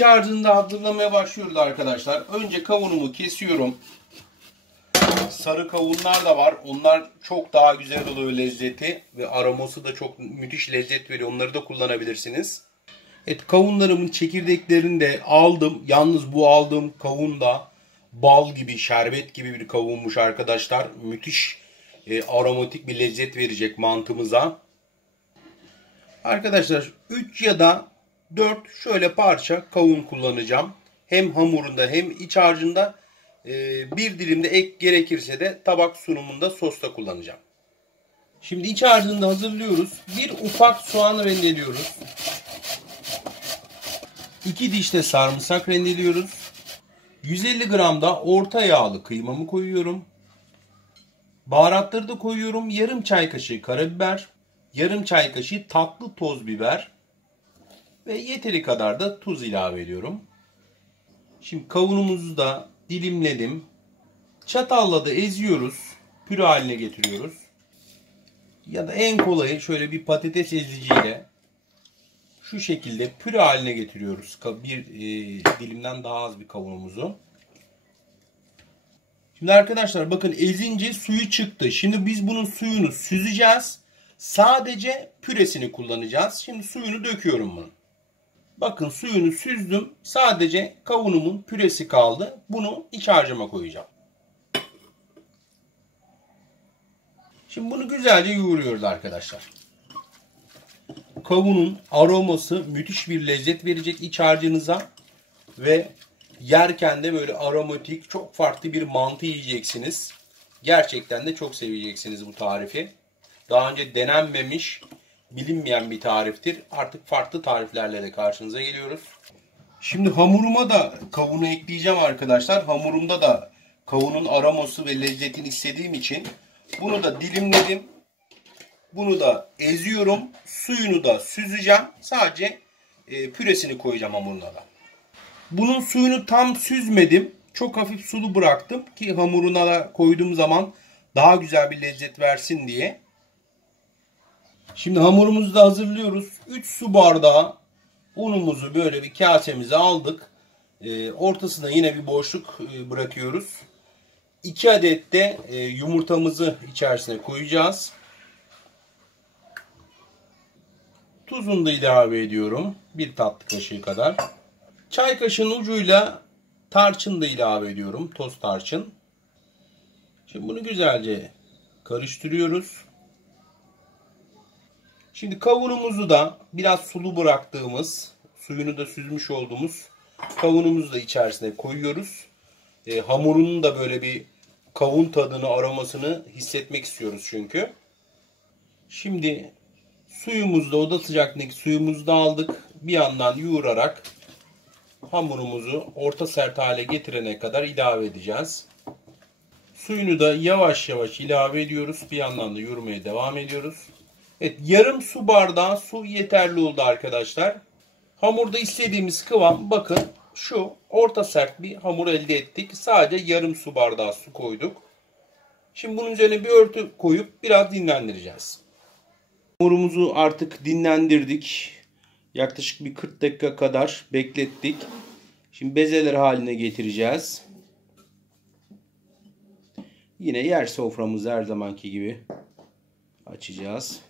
İç harcını da hazırlamaya başlıyoruz arkadaşlar. Önce kavunumu kesiyorum. Sarı kavunlar da var. Onlar çok daha güzel oluyor lezzeti ve aroması da çok müthiş lezzet veriyor. Onları da kullanabilirsiniz. Evet, kavunlarımın çekirdeklerini de aldım. Yalnız bu aldığım kavun da bal gibi, şerbet gibi bir kavunmuş arkadaşlar. Müthiş aromatik bir lezzet verecek mantımıza. Arkadaşlar 3 ya da 4 şöyle parça kavun kullanacağım. Hem hamurunda hem iç harcında. Bir dilim de ek gerekirse de tabak sunumunda sosta kullanacağım. Şimdi iç harcını da hazırlıyoruz. Bir ufak soğan rendeliyoruz. 2 diş de sarımsak rendeliyoruz. 150 gram da orta yağlı kıymamı koyuyorum. Baharatları da koyuyorum. Yarım çay kaşığı karabiber, yarım çay kaşığı tatlı toz biber ve yeteri kadar da tuz ilave ediyorum. Şimdi kavunumuzu da dilimledim. Çatalla da eziyoruz. Püre haline getiriyoruz. Ya da en kolayı şöyle bir patates eziciyle şu şekilde püre haline getiriyoruz. Bir dilimden daha az bir kavunumuzu. Şimdi arkadaşlar bakın ezince suyu çıktı. Şimdi biz bunun suyunu süzeceğiz. Sadece püresini kullanacağız. Şimdi suyunu döküyorum bunu. Bakın suyunu süzdüm. Sadece kavunumun püresi kaldı. Bunu iç harcıma koyacağım. Şimdi bunu güzelce yoğuruyoruz arkadaşlar. Kavunun aroması müthiş bir lezzet verecek iç harcınıza. Ve yerken de böyle aromatik çok farklı bir mantı yiyeceksiniz. Gerçekten de çok seveceksiniz bu tarifi. Daha önce denenmemiş, bilinmeyen bir tariftir. Artık farklı tariflerle de karşınıza geliyoruz. Şimdi hamuruma da kavunu ekleyeceğim arkadaşlar. Hamurumda da kavunun aroması ve lezzetini istediğim için bunu da dilimledim. Bunu da eziyorum. Suyunu da süzeceğim. Sadece püresini koyacağım hamuruna da. Bunun suyunu tam süzmedim. Çok hafif sulu bıraktım ki hamuruna da koyduğum zaman daha güzel bir lezzet versin diye. Şimdi hamurumuzu da hazırlıyoruz. 3 su bardağı unumuzu böyle bir kasemize aldık. Ortasına yine bir boşluk bırakıyoruz. 2 adet de yumurtamızı içerisine koyacağız. Tuzunu da ilave ediyorum. 1 tatlı kaşığı kadar. Çay kaşığının ucuyla tarçın da ilave ediyorum. Toz tarçın. Şimdi bunu güzelce karıştırıyoruz. Şimdi kavunumuzu da biraz sulu bıraktığımız, suyunu da süzmüş olduğumuz kavunumuzu da içerisine koyuyoruz. Hamurunun da böyle bir kavun tadını, aromasını hissetmek istiyoruz çünkü. Şimdi suyumuzu da oda sıcaklığındaki suyumuzu da aldık. Bir yandan yoğurarak hamurumuzu orta sert hale getirene kadar ilave edeceğiz. Suyunu da yavaş yavaş ilave ediyoruz. Bir yandan da yoğurmaya devam ediyoruz. Evet, yarım su bardağı su yeterli oldu arkadaşlar. Hamurda istediğimiz kıvam bakın şu orta sert bir hamur elde ettik. Sadece yarım su bardağı su koyduk. Şimdi bunun üzerine bir örtü koyup biraz dinlendireceğiz. Hamurumuzu artık dinlendirdik. Yaklaşık bir 40 dakika kadar beklettik. Şimdi bezeler haline getireceğiz. Yine yer soframızı her zamanki gibi açacağız.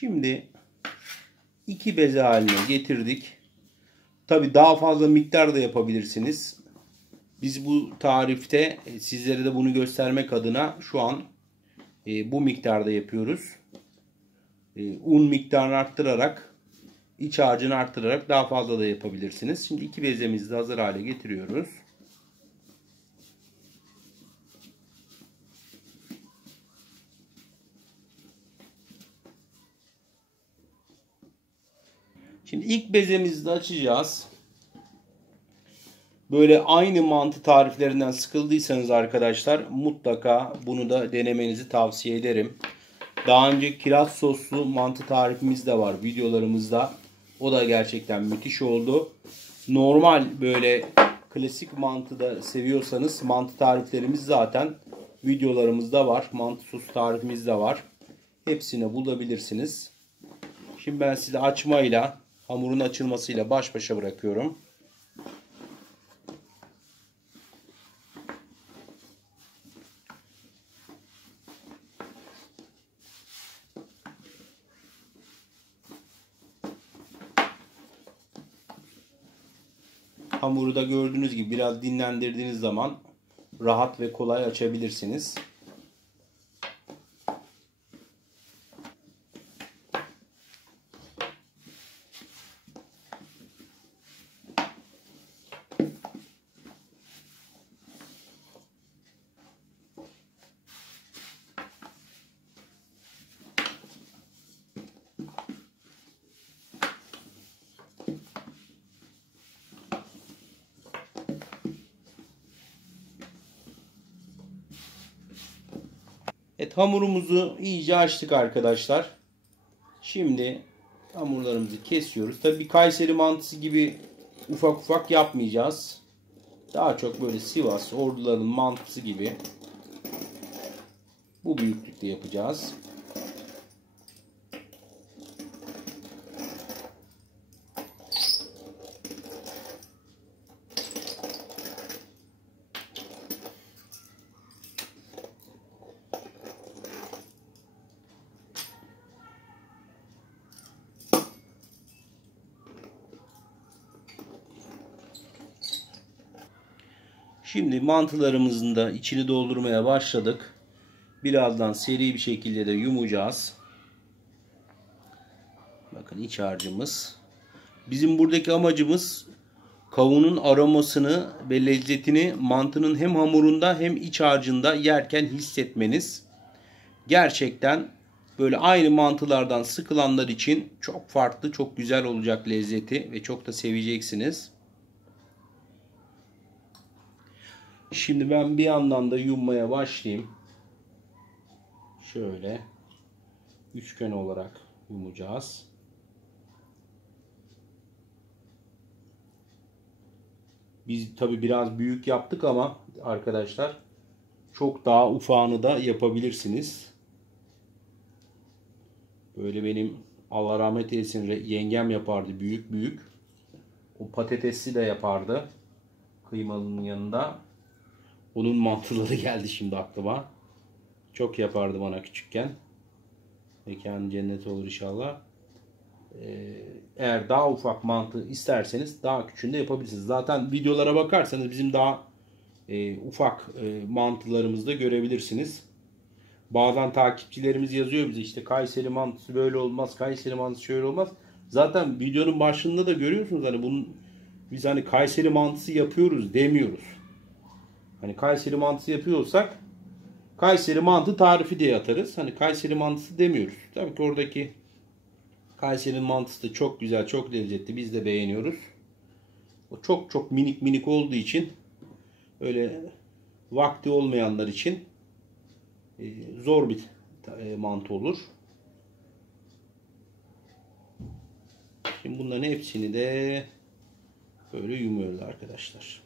Şimdi 2 beze haline getirdik. Tabi daha fazla miktar da yapabilirsiniz. Biz bu tarifte sizlere de bunu göstermek adına şu an bu miktarda yapıyoruz. Un miktarını arttırarak, iç harcını arttırarak daha fazla da yapabilirsiniz. Şimdi 2 bezemizi de hazır hale getiriyoruz. Şimdi ilk bezemizi de açacağız. Böyle aynı mantı tariflerinden sıkıldıysanız arkadaşlar mutlaka bunu da denemenizi tavsiye ederim. Daha önce kiraz soslu mantı tarifimiz de var videolarımızda. O da gerçekten müthiş oldu. Normal böyle klasik mantı da seviyorsanız mantı tariflerimiz zaten videolarımız da var. Mantı sos tarifimiz de var. Hepsini bulabilirsiniz. Şimdi ben sizi açmayla, hamurun açılmasıyla baş başa bırakıyorum. Hamuru da gördüğünüz gibi biraz dinlendirdiğiniz zaman rahat ve kolay açabilirsiniz. Evet, hamurumuzu iyice açtık arkadaşlar. Şimdi hamurlarımızı kesiyoruz. Tabii Kayseri mantısı gibi ufak ufak yapmayacağız. Daha çok böyle Sivas, Orduların mantısı gibi bu büyüklükte yapacağız. Şimdi mantılarımızın da içini doldurmaya başladık. Birazdan seri bir şekilde de yumacağız. Bakın iç harcımız. Bizim buradaki amacımız kavunun aromasını ve lezzetini mantının hem hamurunda hem iç harcında yerken hissetmeniz. Gerçekten böyle aynı mantılardan sıkılanlar için çok farklı, çok güzel olacak lezzeti ve çok da seveceksiniz. Şimdi ben bir yandan da yummaya başlayayım. Şöyle üçgen olarak yumacağız. Biz tabi biraz büyük yaptık ama arkadaşlar çok daha ufağını da yapabilirsiniz. Böyle benim Allah rahmet eylesin yengem yapardı büyük büyük. O patatesli de yapardı. Kıymalının yanında. Onun mantıları geldi şimdi aklıma. Çok yapardı bana küçükken. Mekanı cennet olur inşallah. Eğer daha ufak mantı isterseniz daha küçüğünde yapabilirsiniz. Zaten videolara bakarsanız bizim daha ufak mantılarımızı da görebilirsiniz. Bazen takipçilerimiz yazıyor bize işte Kayseri mantısı böyle olmaz, Kayseri mantısı şöyle olmaz. Zaten videonun başında da görüyorsunuz hani biz hani Kayseri mantısı yapıyoruz demiyoruz. Hani Kayseri mantısı yapıyorsak Kayseri mantı tarifi diye atarız. Hani Kayseri mantısı demiyoruz. Tabii ki oradaki Kayseri'nin mantısı da çok güzel, çok lezzetli. Biz de beğeniyoruz. O çok çok minik minik olduğu için öyle vakti olmayanlar için zor bir mantı olur. Şimdi bunların hepsini de böyle yumuyoruz arkadaşlar.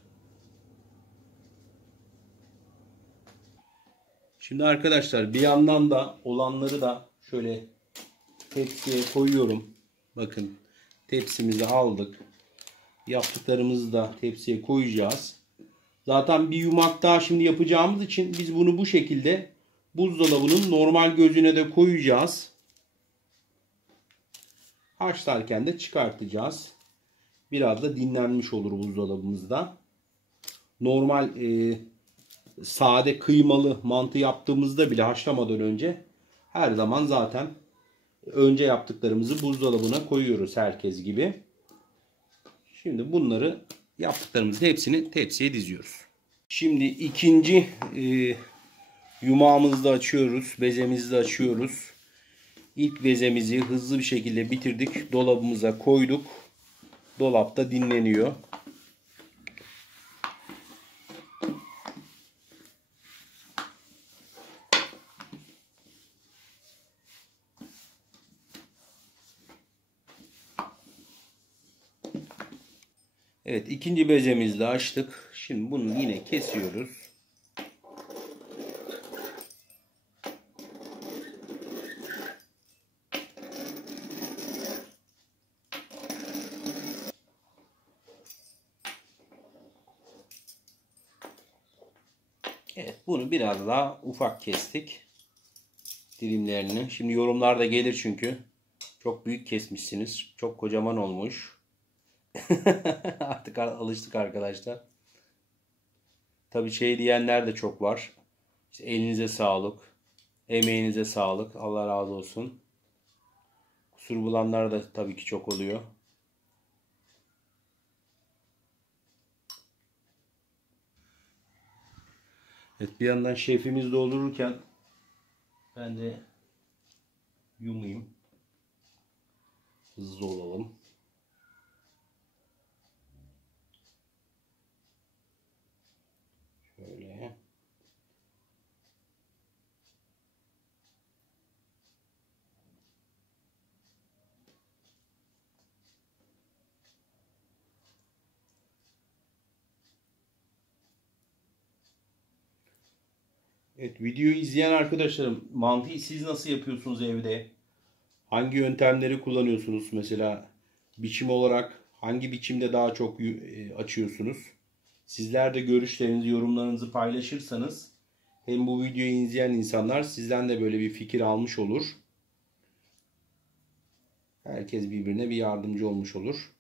Şimdi arkadaşlar bir yandan da olanları da şöyle tepsiye koyuyorum. Bakın tepsimizi aldık. Yaptıklarımızı da tepsiye koyacağız. Zaten bir yumak daha şimdi yapacağımız için biz bunu bu şekilde buzdolabının normal gözüne de koyacağız. Haşlarken de çıkartacağız. Biraz da dinlenmiş olur buzdolabımızda. Normal sade kıymalı mantı yaptığımızda bile haşlamadan önce her zaman zaten önce yaptıklarımızı buzdolabına koyuyoruz herkes gibi. Şimdi bunları yaptıklarımızın hepsini tepsiye diziyoruz. Şimdi ikinci yumağımızı da açıyoruz. Bezemizi de açıyoruz. İlk bezemizi hızlı bir şekilde bitirdik. Dolabımıza koyduk. Dolapta dinleniyor. Evet, ikinci bezemizi de açtık. Şimdi bunu yine kesiyoruz. Evet, bunu biraz daha ufak kestik. Dilimlerini. Şimdi yorumlarda gelir çünkü. Çok büyük kesmişsiniz. Çok kocaman olmuş. Artık alıştık arkadaşlar. Tabii şey diyenler de çok var. İşte elinize sağlık. Emeğinize sağlık. Allah razı olsun. Kusur bulanlar da tabii ki çok oluyor. Evet, bir yandan şefimiz doldururken ben de yumayım. Hızlı olalım. Şöyle. Evet, videoyu izleyen arkadaşlarım, mantıyı siz nasıl yapıyorsunuz evde? Hangi yöntemleri kullanıyorsunuz? Mesela biçim olarak hangi biçimde daha çok açıyorsunuz? Sizler de görüşlerinizi, yorumlarınızı paylaşırsanız hem bu videoyu izleyen insanlar sizden de böyle bir fikir almış olur. Herkes birbirine bir yardımcı olmuş olur.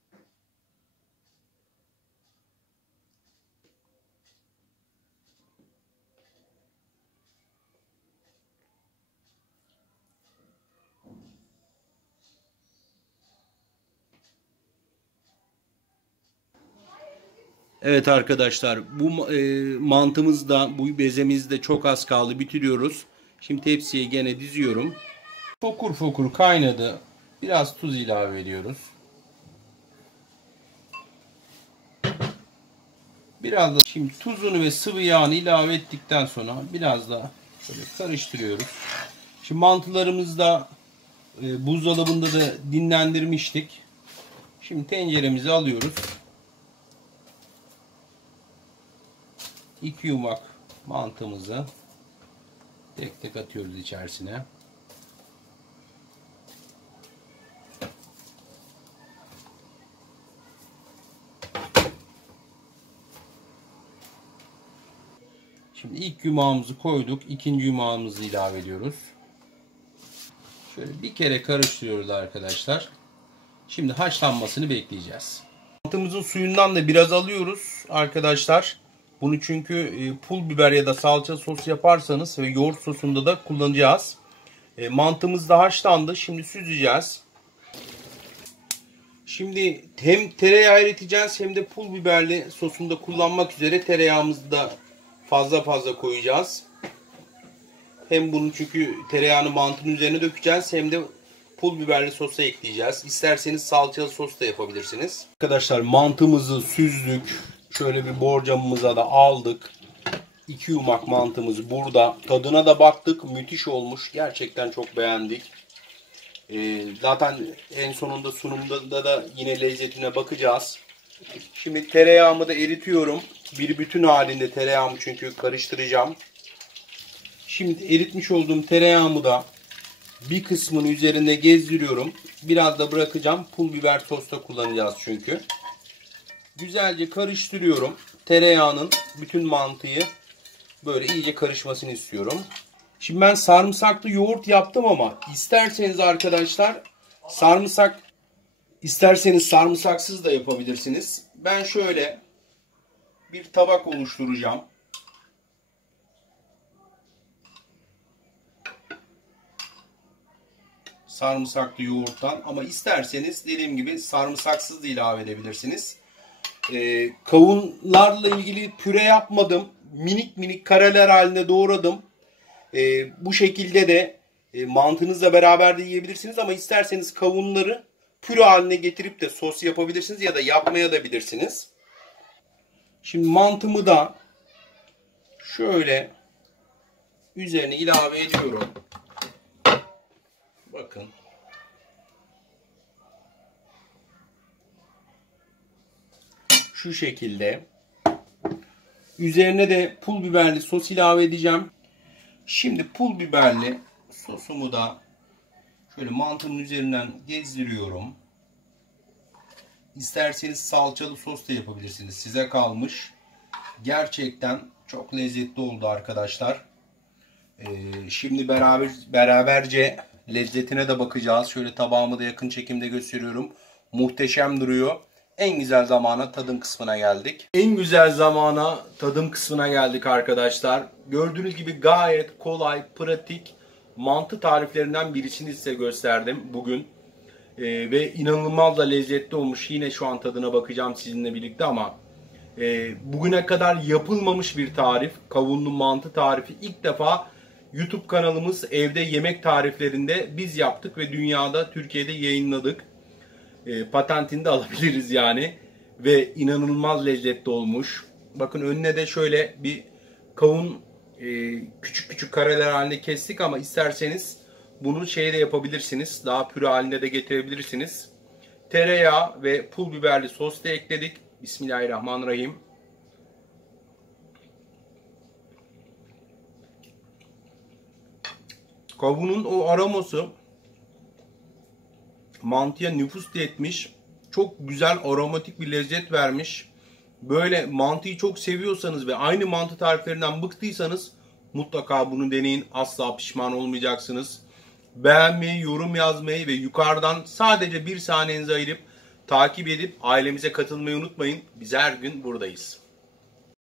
Evet arkadaşlar, bu mantımız da, bu bezemiz de çok az kaldı, bitiriyoruz. Şimdi tepsiye gene diziyorum. Fokur fokur kaynadı. Biraz tuz ilave ediyoruz. Biraz da şimdi tuzunu ve sıvı yağını ilave ettikten sonra biraz da şöyle karıştırıyoruz. Şimdi mantılarımızı da buzdolabında da dinlendirmiştik. Şimdi tenceremizi alıyoruz. 2 yumak mantımızı tek tek atıyoruz içerisine. Şimdi ilk yumağımızı koyduk. İkinci yumağımızı ilave ediyoruz. Şöyle bir kere karıştırıyoruz arkadaşlar. Şimdi haşlanmasını bekleyeceğiz. Mantımızın suyundan da biraz alıyoruz arkadaşlar. Bunu çünkü pul biber ya da salça sos yaparsanız ve yoğurt sosunda da kullanacağız. Mantımız da haşlandı. Şimdi süzeceğiz. Şimdi hem tereyağı eriteceğiz hem de pul biberli sosunda kullanmak üzere tereyağımızı da fazla koyacağız. Hem bunu çünkü tereyağını mantının üzerine dökeceğiz hem de pul biberli sosa ekleyeceğiz. İsterseniz salçalı sos da yapabilirsiniz. Arkadaşlar mantımızı süzdük. Şöyle bir borcamımıza da aldık. 2 yumak mantımız burada. Tadına da baktık. Müthiş olmuş. Gerçekten çok beğendik. Zaten en sonunda sunumda da yine lezzetine bakacağız. Şimdi tereyağımı da eritiyorum. Bir bütün halinde tereyağımı çünkü karıştıracağım. Şimdi eritmiş olduğum tereyağımı da bir kısmını üzerinde gezdiriyorum. Biraz da bırakacağım. Pul biber sosta kullanacağız çünkü. Güzelce karıştırıyorum. Tereyağının bütün mantıyı böyle iyice karışmasını istiyorum. Şimdi ben sarımsaklı yoğurt yaptım ama isterseniz arkadaşlar isterseniz sarımsaksız da yapabilirsiniz. Ben şöyle bir tabak oluşturacağım. Sarımsaklı yoğurttan ama isterseniz dediğim gibi sarımsaksız da ilave edebilirsiniz. Kavunlarla ilgili püre yapmadım. Minik minik kareler halinde doğradım. Bu şekilde de mantınızla beraber de yiyebilirsiniz ama isterseniz kavunları püre haline getirip de sos yapabilirsiniz ya da yapmaya da bilirsiniz. Şimdi mantımı da şöyle üzerine ilave ediyorum. Bakın. Şu şekilde. Üzerine de pul biberli sos ilave edeceğim. Şimdi pul biberli sosumu da şöyle mantının üzerinden gezdiriyorum. İsterseniz salçalı sos da yapabilirsiniz. Size kalmış. Gerçekten Çok lezzetli oldu arkadaşlar. Şimdi beraberce lezzetine de bakacağız. Şöyle tabağımı da yakın çekimde gösteriyorum. Muhteşem duruyor. En güzel zamana, tadım kısmına geldik. En güzel zamana, tadım kısmına geldik arkadaşlar. Gördüğünüz gibi gayet kolay, pratik mantı tariflerinden birisini size gösterdim bugün. Ve inanılmaz da lezzetli olmuş. Yine şu an tadına bakacağım sizinle birlikte ama bugüne kadar yapılmamış bir tarif. Kavunlu mantı tarifi. İlk defa YouTube kanalımız Evde Yemek Tariflerinde biz yaptık ve dünyada, Türkiye'de yayınladık. Patentini de alabiliriz yani. Ve inanılmaz lezzetli olmuş. Bakın önüne de şöyle bir kavun küçük küçük kareler halinde kestik ama isterseniz bunu de yapabilirsiniz. Daha püre haline de getirebilirsiniz. Tereyağı ve pul biberli sos da ekledik. Bismillahirrahmanirrahim. Kavunun o aroması mantıya nüfuz etmiş. Çok güzel aromatik bir lezzet vermiş. Böyle mantıyı çok seviyorsanız ve aynı mantı tariflerinden bıktıysanız mutlaka bunu deneyin. Asla pişman olmayacaksınız. Beğenmeyi, yorum yazmayı ve yukarıdan sadece bir saniyenizi ayırıp takip edip ailemize katılmayı unutmayın. Biz her gün buradayız.